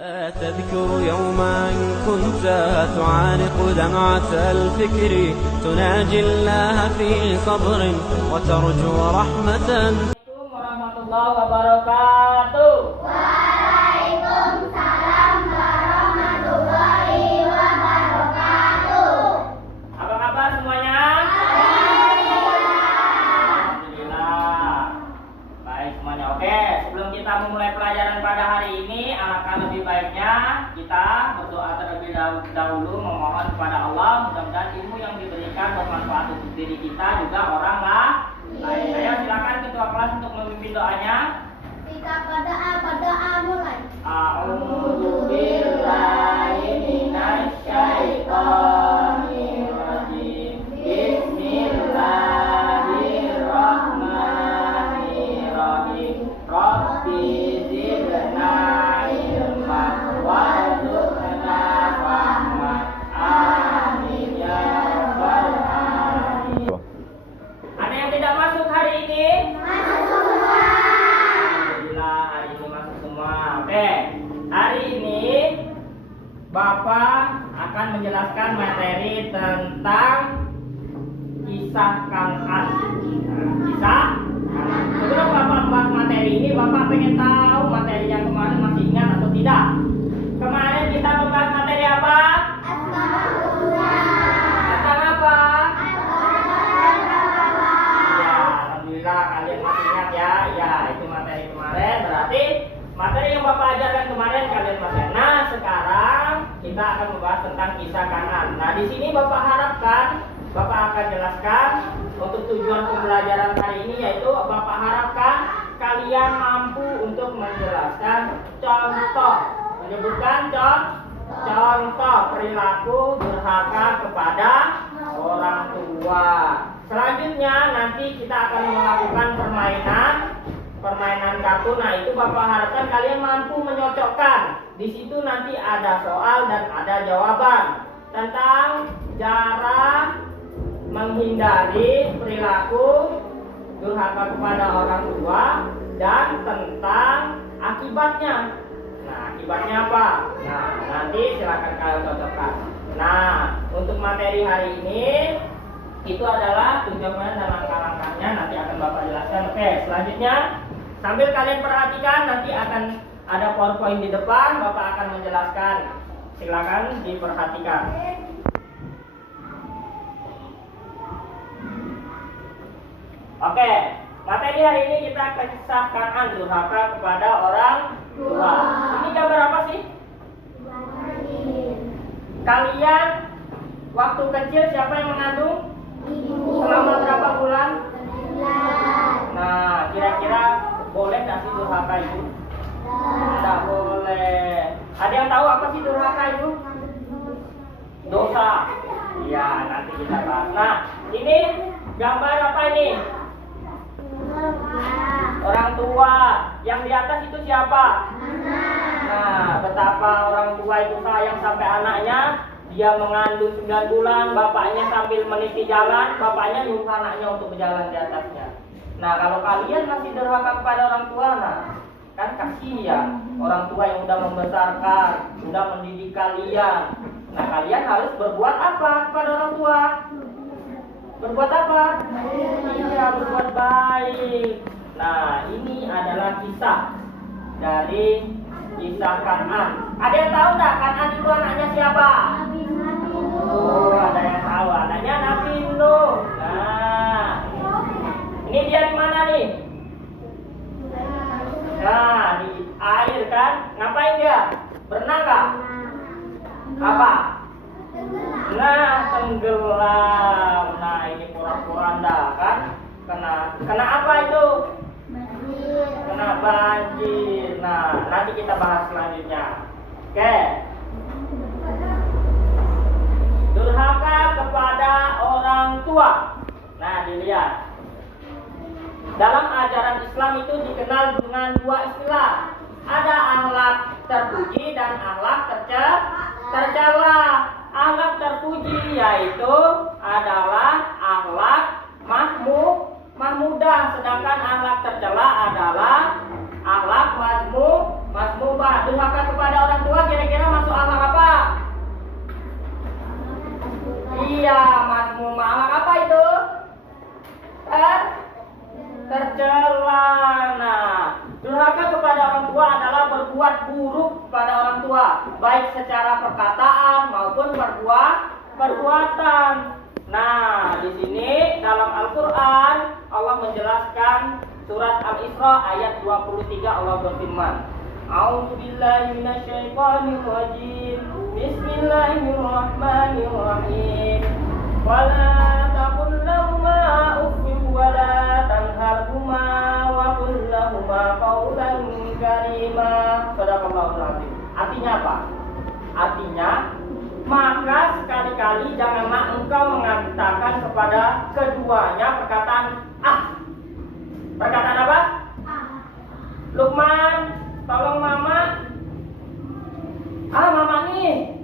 تذكر يوما كنت تعانق دمعة الفكر تناجي الله في صبر وترجو رحمة. Warahmatullahi wabarakatuh. Waalaikumsalam warahmatullahi wabarakatuh. Apa kabar semuanya? Alhamdulillah. Baik semuanya. Oke, sebelum kita memulai pelajaran pada hari ini, alangkah lebih baiknya kita berdoa terlebih dahulu memohon kepada Allah mudah-mudahan ilmu yang diberikan bermanfaat untuk diri kita juga orang lain. Saya silakan ketua kelas untuk memimpin doanya. Kita berdoa mulai. A'udzu billahi minasy syaithanir rajim. Bismillahirrahmanirrahim. Rabbi zidna ilma warzuqna fahma. Amin ya rabbal alamin. Ada yang tidak masuk hari ini? Masuk semua. Alhamdulillah hari ini masuk semua. Oke, hari ini Bapak akan menjelaskan materi tentang kisah Kan'an. Kisah Kan'an. Sebelum Bapak bahas materi ini, Bapak pengen tahu materi yang kemarin masih ingat atau tidak? Kemarin kita membahas materi apa? Tentang apa? Ya, alhamdulillah kalian masih ingat ya. Ya, itu materi kemarin. Berarti materi yang Bapak ajarkan kemarin kalian masih ingat. Nah, sekarang kita akan membahas tentang kisah Kan'an. Nah, di sini Bapak harapkan Bapak akan jelaskan untuk tujuan pembelajaran hari ini, yaitu Bapak harapkan kalian mampu untuk menjelaskan contoh, menyebutkan contoh perilaku durhaka kepada orang tua. Selanjutnya nanti kita akan melakukan permainan kartun. Nah, itu Bapak harapkan kalian mampu menyocokkan. Di situ nanti ada soal dan ada jawaban tentang cara menghindari perilaku durhaka kepada orang tua dan tentang akibatnya. Nah, akibatnya apa? Nah, nanti silakan kalian cocokkan. Nah, untuk materi hari ini itu adalah tujuannya dan langkah-langkahnya nanti akan Bapak jelaskan. Oke, selanjutnya sambil kalian perhatikan nanti akan ada PowerPoint di depan, Bapak akan menjelaskan. Silakan diperhatikan. Oke, materi hari ini kita kisah Kan'an durhaka kepada orang tua. Ini gambar apa sih? Kalian waktu kecil siapa yang mengandung? Selama berapa bulan? Nah, kira-kira boleh nggak sih durhaka itu? Tidak boleh. Ada yang tahu apa sih durhaka itu? Dosa. Iya, nanti kita bahas. Nah, ini gambar apa ini? Orang tua. Yang di atas itu siapa? Nah, betapa orang tua itu sayang sampai anaknya. Dia mengandung 9 bulan, bapaknya sambil meniti jalan, bapaknya nyuruh anaknya untuk berjalan di atasnya. Nah, kalau kalian masih durhaka kepada orang tua, nah kan kasihan orang tua yang udah membesarkan, udah mendidik kalian. Nah, kalian harus berbuat apa kepada orang tua? Berbuat apa? Iya, berbuat baik. Nah, ini adalah kisah dari kisah Kan'an. Ada yang tahu nggak Kan'an itu anaknya siapa? Oh, ada yang tahu. Anaknya Nabi Nuh. Nah, ini dia di mana nih? Nah, di air kan? Ngapain dia? Berenang nggak? Apa? Nah, tenggelam. Nah, ini pura-pura enggak kan? Kena apa itu? Kena banjir. Nah, nanti kita bahas selanjutnya. Oke. Durhaka kepada orang tua. Nah, dilihat. Dalam ajaran Islam itu dikenal dengan dua istilah. Ada akhlak terpuji dan akhlak tercela. Akhlak terpuji yaitu adalah akhlak mahmudah, sedangkan akhlak tercela adalah akhlak mazmumah. Durhaka kepada orang tua buruk kepada orang tua, baik secara perkataan maupun perbuatan. Nah, di sini dalam Al-Quran Allah menjelaskan surat Al-Isra ayat 23 Allah berfirman, A'udzu billahi minasyaitonir rajim. Bismillahirrahmanirrahim. Wala taqul lahuma uffin wala tanharhuma wa qul lahuma qawlan karima. Shadaqallahul azim. Artinya apa? Artinya, maka sekali-kali janganlah engkau mengatakan kepada keduanya perkataan Perkataan apa? Lukman, tolong mama. Mama nih.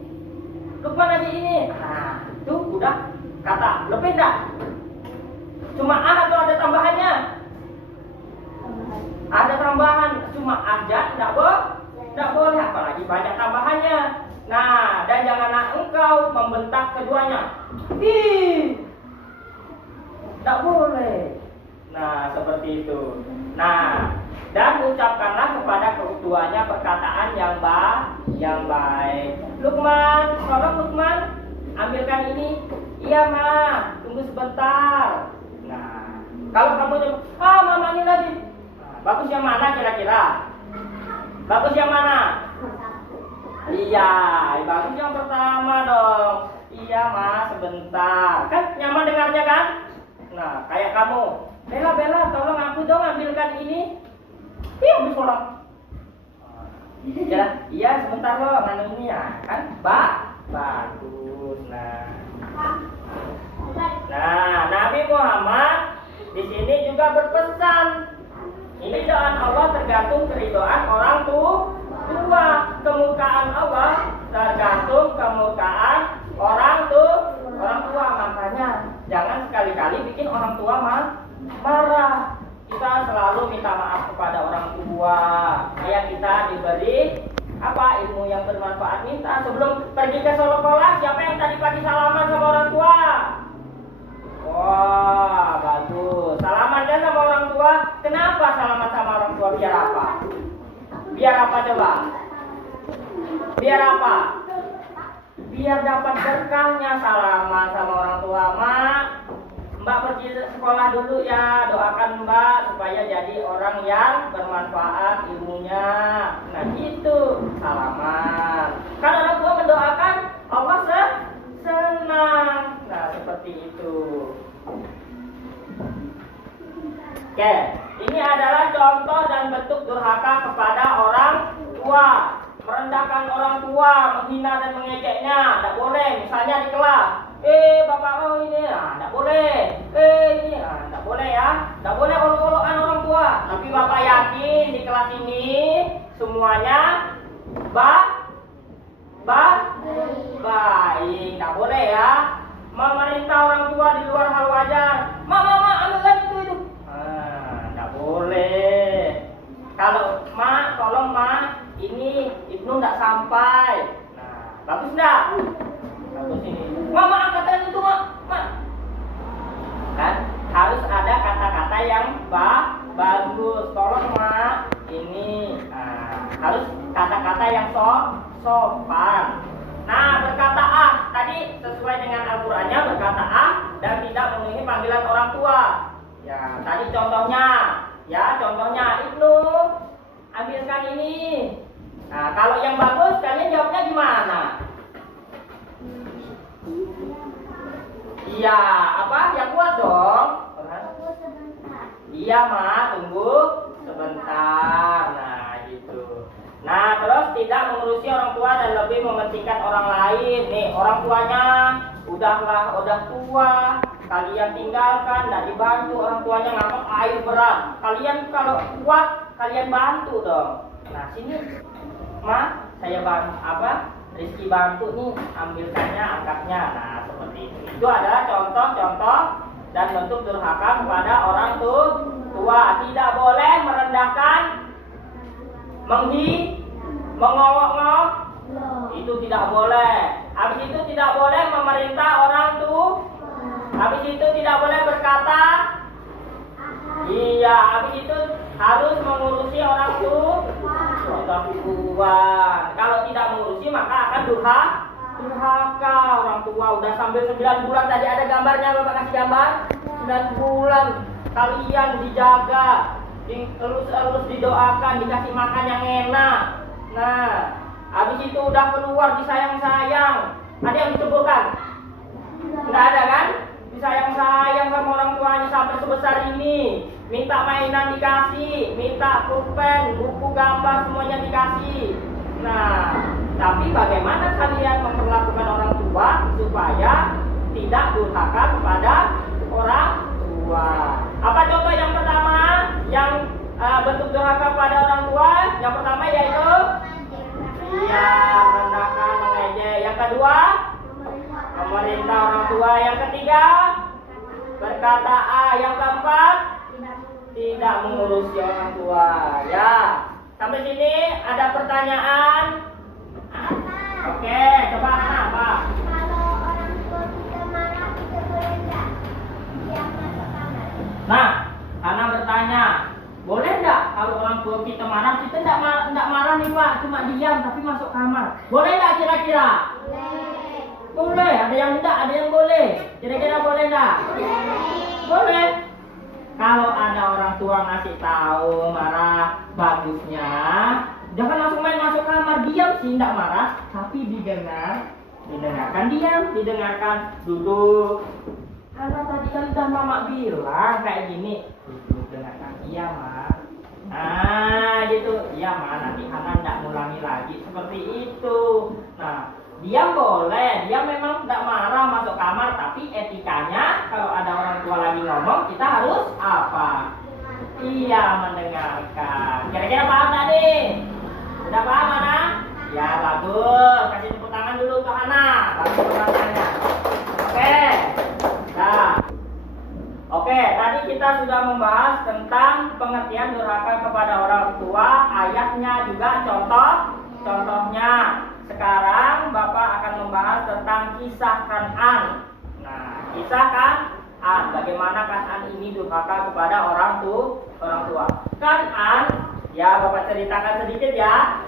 Lukman lagi ini. Nah, itu udah kata. Lebih enggak? Cuma atau ada tambahannya? Ada tambahan. Cuma aja enggak boleh, apalagi banyak tambahannya. Nah, dan janganlah engkau membentak keduanya. Enggak boleh. Nah, seperti itu. Nah, dan ucapkanlah kepada keduanya perkataan yang baik. Lukman, tolong Lukman, ambilkan ini. Iya, Ma, tunggu sebentar. Nah, kalau kamu jawab, mama ini lagi. Nah, bagus yang mana kira-kira? Bagus yang mana? Iya, bagus yang pertama dong. Iya, Ma, sebentar. Kan nyaman dengarnya kan? Nah, kayak kamu. Bella, tolong aku dong ambilkan ini. Iya, ambil tolong. Iya, sebentar loh, mana ini ya, kan? Bagus. Nah, Nabi Muhammad di sini juga berpesan. Ini doa Allah tergantung keridhaan orang tua. Kemukaan Allah tergantung kemukaan orang tua. Makanya jangan sekali-kali bikin orang tua marah. Kita selalu minta maaf kepada orang tua. Kayak kita diberi ilmu yang bermanfaat. Minta sebelum pergi ke sekolah, siapa yang tadi pagi salaman sama orang tua? Wah, bagus. Salaman kan sama orang tua. Kenapa salaman sama orang tua? Biar apa? Biar apa coba? Biar apa? Biar dapat berkahnya salaman sama orang tua. Mak, Mbak pergi sekolah dulu ya, doakan Mbak supaya jadi orang yang bermanfaat ilmunya. Nah gitu, salaman. Kan orang tua mendoakan, Allah senang. Nah seperti itu. Oke, ini adalah contoh dan bentuk durhaka kepada orang tua. Merendahkan orang tua, menghina dan mengejeknya, tidak boleh. Misalnya di kelas, bapak ini, tidak boleh. Ini, tidak boleh ya. Tidak boleh olok-olokan orang tua. Tapi bapak yakin di kelas ini semuanya baik. Tidak boleh ya. Memerintah orang tua di luar hal wajar. Mama, ambilkan itu. Tidak boleh. Kalau tolong ini Ibnu nggak sampai. Nah, bagus nggak? Bagus ini. Mama angkatan itu mak. Kan harus ada kata-kata yang bagus. Tolong mak ini. Harus kata-kata yang sopan. Nah, berkata tadi sesuai dengan Al-Qur'annya berkata dan tidak memenuhi panggilan orang tua. Ya, tadi contohnya. Ibnu ambilkan ini. Nah, kalau yang bagus kalian jawabnya gimana? Iya, yang kuat dong. Iya, Ma, tunggu sebentar. Nah, gitu. Nah, terus tidak mengurusi orang tua dan lebih mementingkan orang lain. Nih, orang tuanya udah tua. Kalian tinggalkan, tidak dibantu, orang tuanya ngangkut air berat. Kalian kalau kuat, kalian bantu dong. Nah, sini, Ma, saya bantu Rizky bantu nih, ambilkannya, angkatnya. Nah, seperti itu. Itu adalah contoh-contoh dan bentuk durhaka kepada orang tua. Tidak boleh merendahkan, mengolok-olok. Itu tidak boleh. Habis itu tidak boleh memerintah orang tua. Habis itu tidak boleh berkata. Iya, habis itu harus mengurusi orang tua. Tapi Tuhan, kalau tidak mengurusi maka akan durhaka. Orang tua udah sampai 9 bulan tadi ada gambarnya, Bapak kasih gambar. 9 bulan kalian dijaga, terus didoakan, dikasih makan yang enak. Nah, habis itu udah keluar disayang-sayang. Ada yang diceburkan? Enggak ada kan? Disayang-sayang sama orang tuanya sampai sebesar ini. Minta mainan dikasih, minta pulpen, buku gambar semuanya dikasih. Nah, tapi bagaimana kalian memperlakukan orang tua supaya tidak durhaka kepada orang tua? Apa contoh yang pertama yang bentuk durhaka pada orang tua? Yang pertama yaitu merendahkan, mengejek. Yang kedua, memerintah orang tua. Yang ketiga, berkata A. Yang keempat, tidak mengurusi orang tua. Ya, sampai sini ada pertanyaan? Oke, coba Hana, apa? Kalau orang tua kita marah, kita boleh enggak diam masuk kamar? Nah, Hana bertanya, boleh enggak kalau orang tua kita marah, kita enggak marah nih Pak, cuma diam tapi masuk kamar. Boleh enggak kira-kira? Boleh. Boleh, ada yang enggak, ada yang boleh. Kira-kira boleh enggak? Boleh. Kalau ada orang tua ngasih tahu marah, bagusnya jangan langsung main masuk kamar, diam sih enggak marah, tapi didengarkan diam, didengarkan, duduk. Karena tadi kan udah mama bilang kayak gini, duduk dengarkan, iya Ma. Nah gitu, iya Ma, nanti Hana enggak ngulangi lagi seperti itu. Nah, dia boleh, dia memang tidak marah masuk kamar, tapi etikanya kalau ada orang tua lagi ngomong, kita harus apa? Iya, mendengarkan. Kira-kira paham tadi? Udah paham, Hana? Ya, bagus. Kasih tepuk tangan dulu untuk Hana. Bagus pertanyaannya. Oke. Nah. Oke, tadi kita sudah membahas tentang pengertian durhaka kepada orang tua, ayatnya juga contohnya. Sekarang Bapak akan membahas tentang kisah Kan'an. Nah, kisah Kan'an, bagaimana Kan'an ini durhaka kepada orang tua. Kan'an, ya Bapak ceritakan sedikit ya.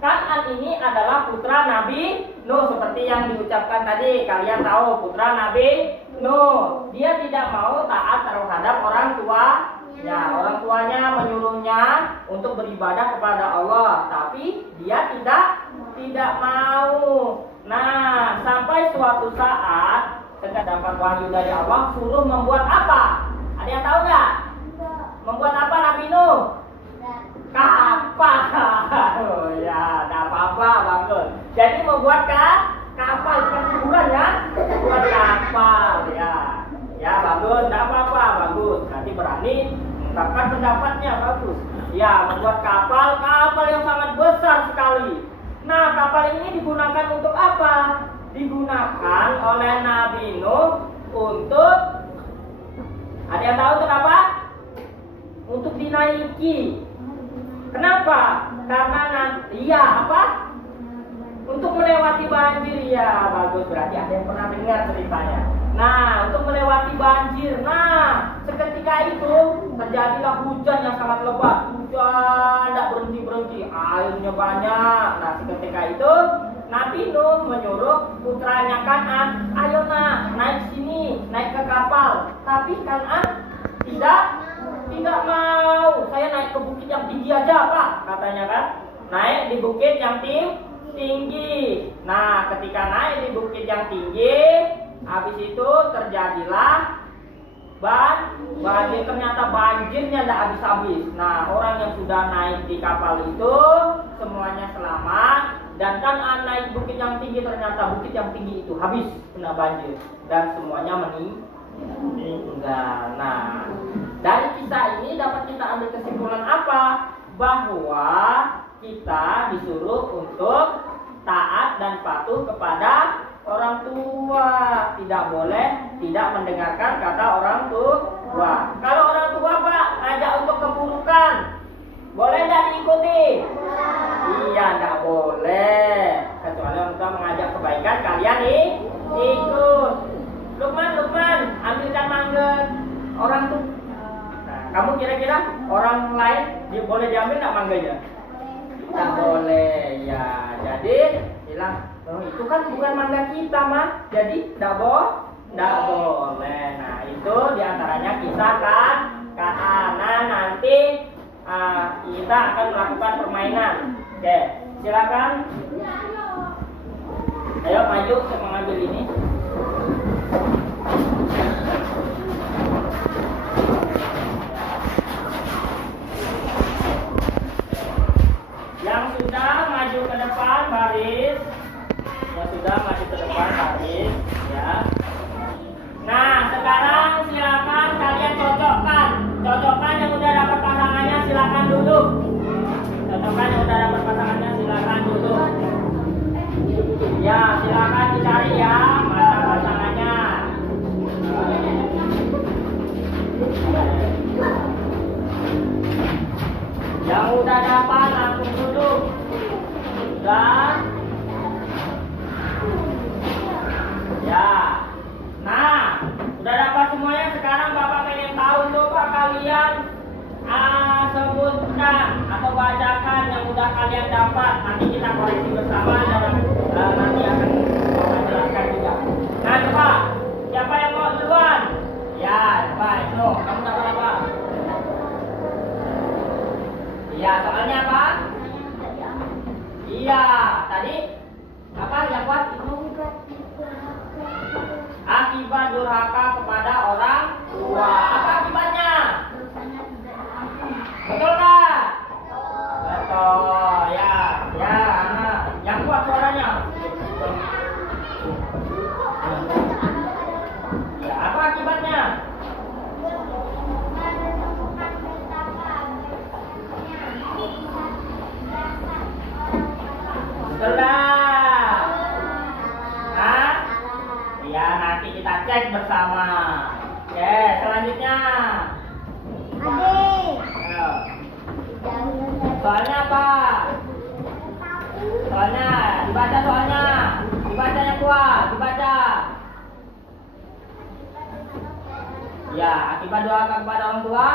Kan'an ini adalah putra Nabi Nuh, seperti yang diucapkan tadi. Kalian tahu putra Nabi Nuh. Dia tidak mau taat terhadap orang tua. Ya, orang tuanya menyuruhnya untuk beribadah kepada Allah, tapi dia tidak mau. Nah, sampai suatu saat ketika dapat wahyu dari Allah suruh membuat apa? Ada yang tahu nggak? Membuat apa Nabi Nuh? Kapal. Oh ya, tidak apa-apa, bagus. Jadi membuat kapal, bukan kuburan ya? Buat kapal ya. Ya bagus, tidak apa-apa, bagus. Nanti berani mengungkapkan pendapatnya, bagus. Ya, membuat kapal yang sangat besar sekali. Nah, kapal ini digunakan untuk apa? Digunakan oleh Nabi Nuh untuk, ada yang tahu kenapa? Untuk dinaiki. Kenapa? Karena untuk melewati banjir. Ya, bagus. Berarti ada yang pernah dengar ceritanya. Nah, untuk melewati banjir. Nah, seketika itu terjadilah hujan yang sangat lebat. Hujan tidak berhenti-berhenti, airnya banyak. Nah, seketika itu Nabi Nuh menyuruh putranya Kan'an, ayo naik sini, naik ke kapal. Tapi Kan'an tidak mau. Saya naik ke bukit yang tinggi aja Pak, katanya kan. Naik di bukit yang tinggi. Nah, ketika naik di bukit yang tinggi, habis itu terjadilah banjir. Ternyata banjirnya tidak habis-habis. Nah, orang yang sudah naik di kapal itu semuanya selamat. Dan Kan'an naik bukit yang tinggi, ternyata bukit yang tinggi itu habis kena banjir dan semuanya meninggal. Nah, dari kisah ini dapat kita ambil kesimpulan apa? Bahwa kita disuruh untuk taat dan patuh kepada orang tua. Tidak boleh tidak mendengarkan kata orang tua. Kalau orang tua Pak ngajak untuk keburukan, boleh tidak diikuti? Iya, tidak boleh. Kecuali orang tua mengajak kebaikan, kalian ikut. Lukman, ambilkan mangga orang tua. Nah, kamu kira-kira orang lain boleh diambil nggak mangganya? Tidak boleh. Ya, jadi bilang, oh, itu kan bukan mangga kita mah, jadi tidak boleh. Nah, itu diantaranya kisah kan, karena nanti kita akan melakukan permainan. Oke, silakan. Ayo maju, saya mengambil ini. Yang sudah maju ke depan baris. Yang sudah maju ke depan baris, ya. Nah, sekarang silakan kalian cocokkan. Cocokkan yang udah dapat pasangannya silakan duduk. Cocokkan yang udah dapat pasangannya silakan duduk. Ya, silakan dicari ya mana pasangannya. Yang udah dapat langsung duduk. Sudah. Ya. Nah, udah dapat semuanya. Sekarang Bapak pengen tahu, coba kalian sebutkan atau bacakan yang udah kalian dapat. Nanti kita koreksi bersama dan nanti akan Bapak jelaskan juga. Nah, coba siapa yang mau duluan? Ya, coba itu. Kamu dapat apa? Iya, soalnya apa? Iya, tadi apa yang kuat itu? Akibat durhaka kepada orang tua. Apa akibatnya? Betul nggak? Betul, ya, ya. Nah, yang kuat suaranya. Ya, apa akibatnya? Betul nggak? Hah? Ya, nanti kita cek bersama. Oke, selanjutnya. Adik. Ayo. Soalnya apa? Soalnya, dibaca soalnya. Dibaca yang kuat, dibaca. Ya, akibat doa kepada orang tua.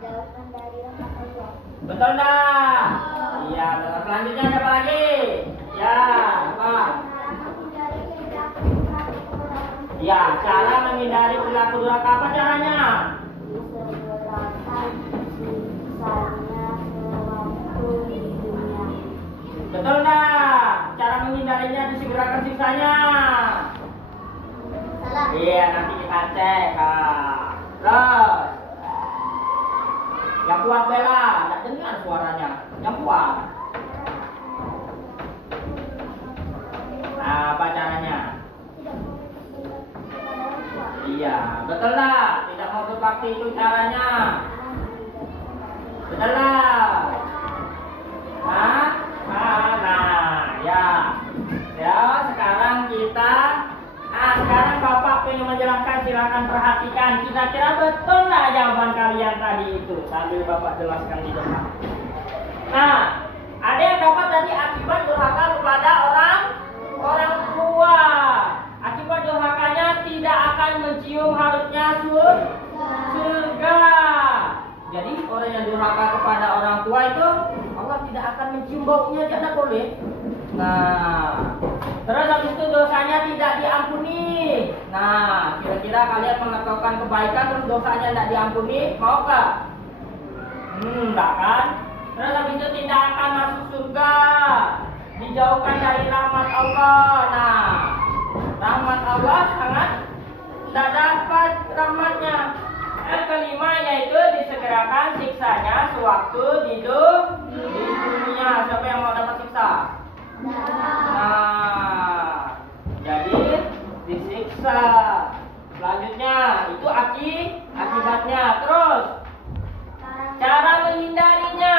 Jauhkan dari rahmat Allah. Betul enggak? Iya, betul. Selanjutnya siapa lagi? Ya, apa? Ya, cara menghindari perilaku durhaka, apa caranya? Disegerakan siksanya sewaktu di dunia. Betul enggak? Cara menghindarinya disegerakan siksanya. Salah. Iya, nanti kita cek. Terus yang kuat bela, nggak dengar suaranya. Yang kuat. Nah, apa caranya? Iya, betul lah. Tidak mau berbakti itu caranya. Betul lah. Nah, ya. Ya, sekarang kita. Sekarang Bapak pengen menjelaskan, silakan perhatikan. Kira-kira betul nggak jawaban kalian tadi itu? Sambil Bapak jelaskan di depan. Nah, ada yang dapat tadi akibat durhaka kepada orang tua. Akibat durhakanya tidak akan mencium harusnya surga. Jadi orang yang durhaka kepada orang tua itu Allah tidak akan mencium baunya, tidak boleh. Nah, terus habis itu dosanya tidak diampuni. Nah, kira-kira kalian melakukan kebaikan terus dosanya tidak diampuni, mau gak? Enggak kan? Terus habis itu tidak akan masuk surga, dijauhkan dari rahmat Allah. Nah, rahmat Allah sangat tidak dapat rahmatnya. Yang kelima yaitu disegerakan siksanya sewaktu di dunia. Siapa yang mau dapat siksa? Nah, jadi disiksa. Selanjutnya itu akibatnya. Terus cara menghindarinya.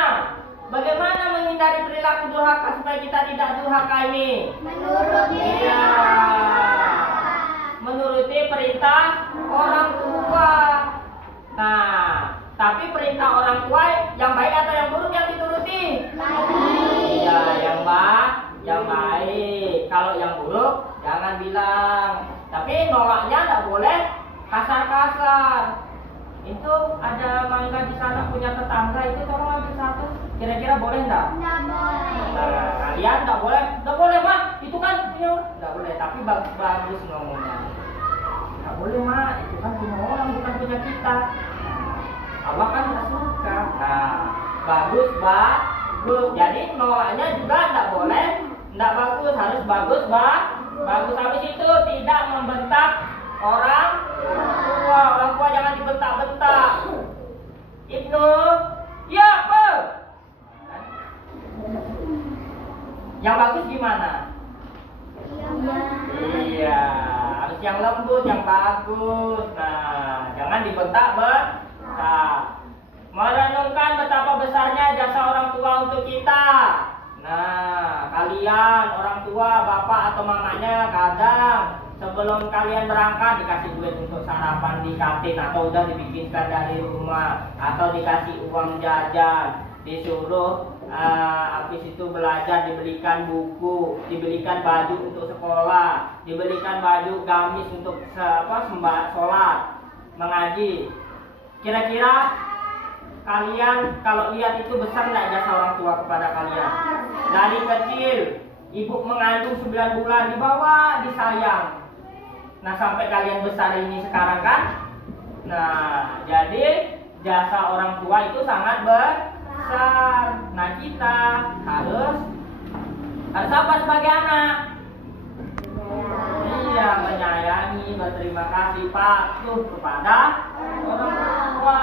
Bagaimana menghindari perilaku durhaka supaya kita tidak durhaka ini? Menuruti perintah orang tua. Nah, tapi perintah orang tua yang baik atau yang buruk yang dituruti? Iya, yang baik. Kalau yang buruk jangan bilang. Tapi nolaknya tidak boleh kasar-kasar. Itu ada mangga di sana punya tetangga itu, tolong ambil satu. Kira-kira boleh enggak? Nggak boleh. Nah, kalian enggak boleh mak, itu kan enggak boleh, tapi bagus ngomongnya. Enggak boleh mak, itu kan punya orang, bukan punya kita. Allah kan nggak suka. Nah, bagus. Jadi nolaknya juga enggak boleh, enggak bagus, harus bagus. Habis itu tidak membentak orang tua jangan dibentak-bentak. Ibnu, ya apa? Yang bagus gimana? Iya, harus yang lembut, yang bagus. Nah, jangan dibentak-bentak. Merenungkan betapa besarnya jasa orang tua untuk kita. Nah, kalian orang tua, bapak atau mamanya kadang sebelum kalian berangkat dikasih duit untuk sarapan di kantin atau udah dibikinkan dari rumah atau dikasih uang jajan, disuruh habis itu belajar, dibelikan buku, dibelikan baju untuk sekolah, dibelikan baju gamis untuk sholat, mengaji. Kira-kira kalian kalau lihat itu besar nggak jasa orang tua kepada kalian? Dari kecil ibu mengandung 9 bulan dibawa, disayang. Nah sampai kalian besar ini sekarang kan. Nah jadi jasa orang tua itu sangat besar. Nah kita harus apa sebagai anak? Iya, menyayangi, berterima kasih, patuh kepada orang tua.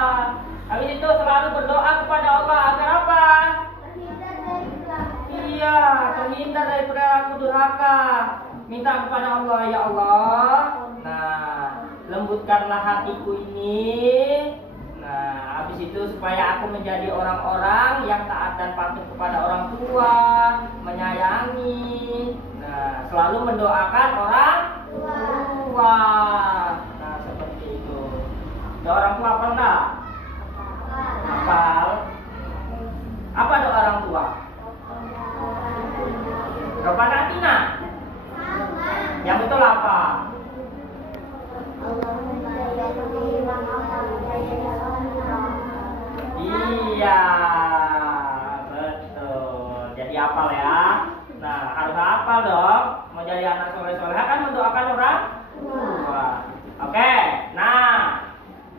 Habis itu selalu berdoa kepada Allah agar apa? Iya, terhindar dari perilaku durhaka. Minta kepada Allah, ya Allah. Nah, lembutkanlah hatiku ini. Nah, habis itu supaya aku menjadi orang-orang yang taat dan patuh kepada orang tua, menyayangi. Nah, selalu mendoakan orang tua. Nah, seperti itu. Doa orang tua apa enggak? Hafal. Apa doa orang tua? Robbana atina. Yang betul apa? Iya, betul. Jadi hafal ya. Nah, harus hafal dong. Mau jadi anak soleh-soleha kan mendoakan orang tua. Oke, nah.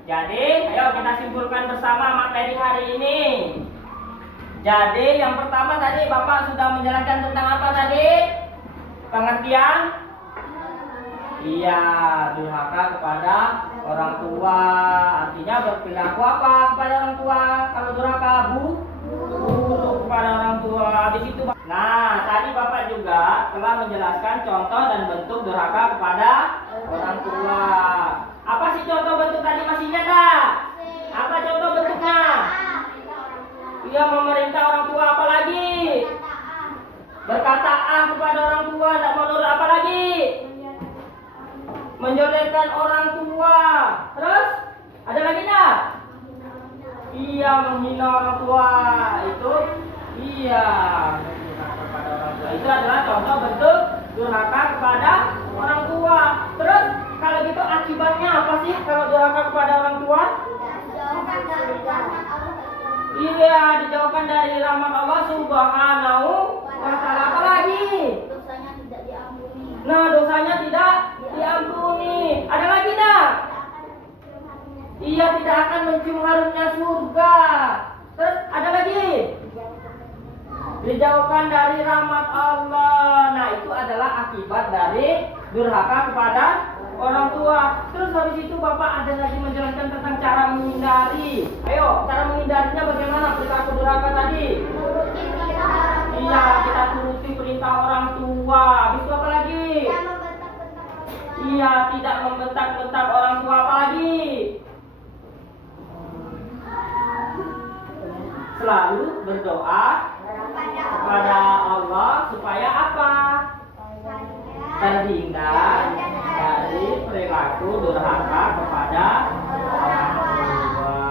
Jadi, ayo kita simpulkan bersama materi hari ini. Jadi, yang pertama tadi Bapak sudah menjelaskan tentang apa tadi? Pengertian? Iya, durhaka kepada orang tua. Artinya berperilaku apa kepada orang tua? Kalau durhaka, buruk kepada orang tua. Habis itu, nah, tadi Bapak juga telah menjelaskan contoh dan bentuk durhaka kepada orang tua. Apa sih contoh bentuk tadi, masih ingat gak? Apa contoh bentuknya? Iya, memerintah orang tua, apa lagi? Berkata kepada orang tua, tidak mau nurut, apa lagi? Menjodohkan orang tua. Terus? Ada lagi gak? Iya, menghina orang tua. Itu iya, menghina kepada orang tua. Itu adalah contoh bentuk durhaka kepada orang tua. Terus kalau gitu akibatnya apa sih kalau durhaka kepada orang tua? Iya, dijauhkan dari rahmat Allah Subhanahu wa ta'ala. Apa lagi? Dosanya tidak diampuni. Nah, dosanya tidak diampuni. Ada lagi enggak? Iya, tidak akan mencium harumnya surga. Terus ada lagi? Dijauhkan dari rahmat Allah. Nah, itu adalah akibat dari durhaka kepada orang tua. Terus habis itu Bapak ada lagi menjelaskan tentang cara menghindari. Ayo, cara menghindarinya bagaimana perilaku durhaka tadi? Iya, kita turuti perintah orang tua. Habis itu apa lagi? Iya, tidak membentak-bentak orang tua. Apa lagi? Selalu berdoa kepada Allah supaya apa? Terhindar dari perilaku durhaka kepada orang tua.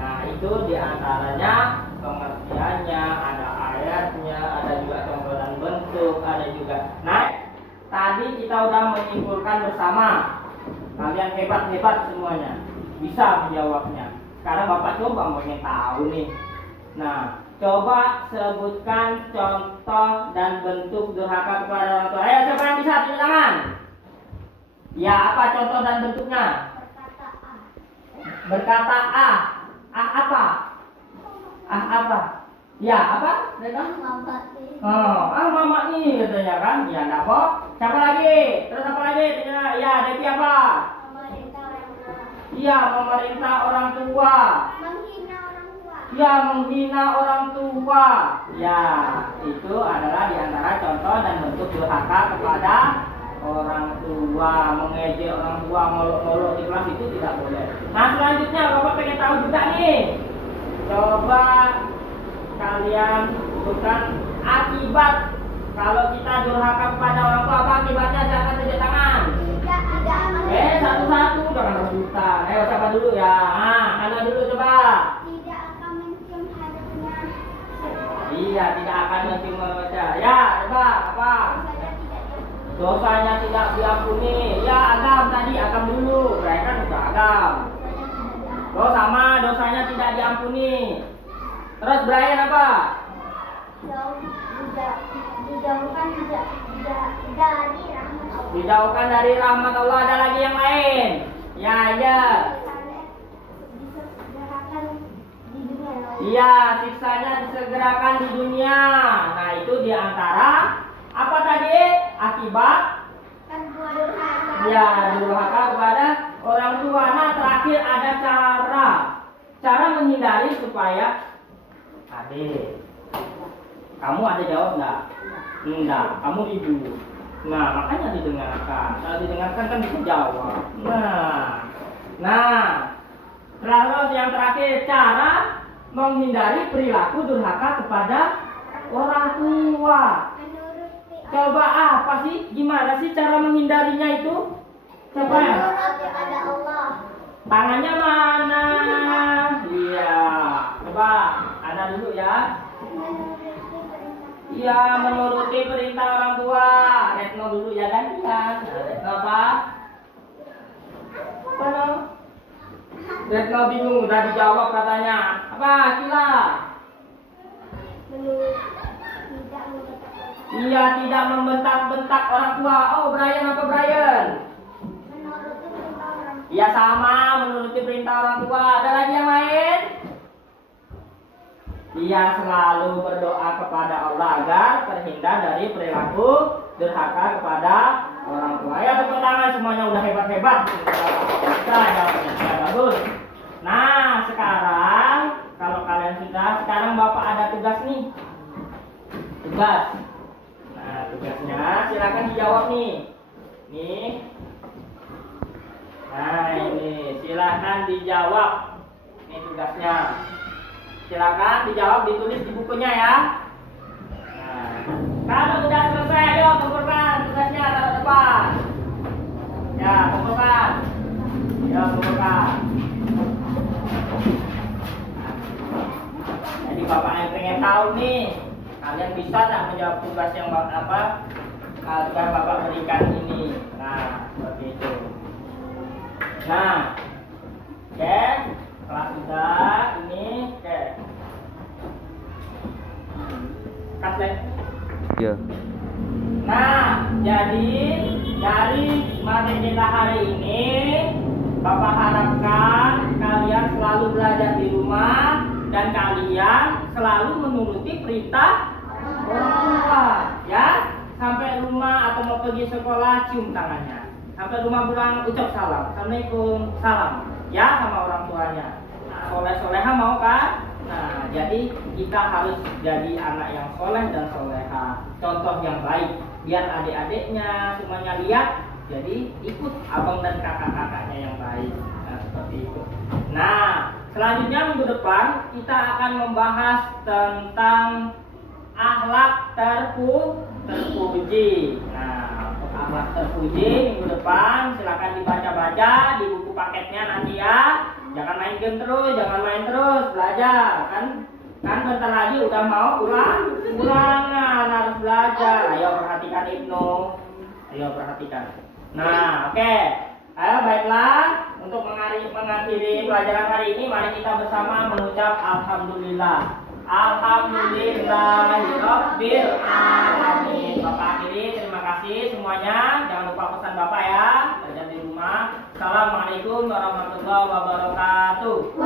Nah, itu diantaranya pengertiannya, ada ayatnya, ada juga contoh dan bentuk, ada juga. Nah, tadi kita udah menyimpulkan bersama. Kalian hebat-hebat semuanya, bisa menjawabnya. Sekarang Bapak coba mau ingin tahu nih. Nah, Coba sebutkan contoh dan bentuk durhaka kepada orang tua. Ayo, siapa yang bisa tunjuk tangan? Ya, apa contoh dan bentuknya? Berkata ah. Ah apa? Ah apa? Ya, apa? Oh, mama nih katanya kan? Ya, enggak kok. Siapa lagi? Terus apa lagi? Ya, Devi apa? Iya, memerintah orang tua. Ya, menghina orang tua. Ya, itu adalah diantara contoh dan bentuk durhaka kepada orang tua. Mengejek orang tua, ngolok-ngolok di kelas itu tidak boleh. Nah, selanjutnya Bapak pengen tahu juga nih. Coba kalian bukan akibat kalau kita durhaka kepada orang tua, apa akibatnya? Silakan tunjuk tangan. Satu-satu jangan rebutan. Ayo siapa dulu ya? Ana dulu coba. Iya, tidak akan mencium membaca. Ya, coba apa? Dosanya tidak diampuni. Ya, Agam tadi, Agam dulu. Mereka juga Agam. Oh, sama dosanya tidak diampuni. Terus Brian apa? Dijauhkan dari rahmat Allah. Ada lagi yang lain? Ya. Iya, siksanya disegerakan di dunia. Nah, itu diantara apa tadi? Akibat ya durhaka kepada orang tua. Nah, terakhir ada cara menghindari supaya kamu ada jawab nggak? Enggak, kamu ibu. Nah, makanya didengarkan. Kalau didengarkan kan bisa jawab. Nah, terus yang terakhir cara menghindari perilaku durhaka kepada orang tua. Coba apa sih? Gimana sih cara menghindarinya itu? Coba. Tangannya mana? Iya. Coba. Ada dulu ya. Iya, menuruti perintah orang tua. Retno dulu ya gantian. Retno apa? Apa? Retno bingung, udah dijawab katanya. Apa? Kila? Iya, tidak membentak-bentak orang tua. Oh, Brian apa Brian? Iya sama, menuruti perintah orang tua. Ada lagi yang lain? Iya, selalu berdoa kepada Allah agar terhindar dari perilaku durhaka kepada orang tua. Ya, tepuk tangan semuanya udah hebat-hebat. Bisa jawabnya, ya, bagus. Nah, sekarang kalau kalian sekarang Bapak ada tugas nih. Tugas. Nah, tugasnya silakan dijawab nih. Nih. Nah, ini silakan dijawab. Ini tugasnya. Silakan dijawab, ditulis di bukunya ya. Nah, kalau udah selesai, ayo kumpulkan tugasnya taruh depan. Ya, kumpulkan. Ya, kumpulkan. Jadi Bapak yang pengen tahu nih, kalian bisa tak menjawab tugas yang tugas Bapak berikan ini. Nah, seperti itu. Nah, oke, kelas sudah ini, oke. Kasih. Ya. Nah, jadi dari materi kita hari ini, Bapak harapkan kalian selalu belajar di rumah dan kalian selalu menuruti perintah orang tua, ya. Sampai rumah atau mau pergi sekolah cium tangannya. Sampai rumah pulang ucap salam, assalamualaikum, salam, ya sama orang tuanya. Soleh-soleha mau kan? Nah, jadi kita harus jadi anak yang soleh dan soleha, contoh yang baik, biar adik-adiknya semuanya lihat, jadi ikut abang dan kakak-kakaknya yang baik. Nah, seperti itu. Nah, selanjutnya minggu depan kita akan membahas tentang akhlak terpuji. Nah, untuk akhlak terpuji minggu depan silakan dibaca-baca di buku paketnya nanti ya. Jangan main game terus, jangan main terus, belajar kan bentar lagi udah mau ulangan, harus belajar. Ayo perhatikan Ibnu, ayo perhatikan. Nah, oke. Ayo baiklah, untuk mengakhiri pelajaran hari ini, mari kita bersama mengucap alhamdulillah. Alhamdulillahirabbil alamin. Bapak akhiri, terima kasih semuanya. Jangan lupa pesan Bapak ya, belajar di rumah. Assalamualaikum warahmatullahi wabarakatuh.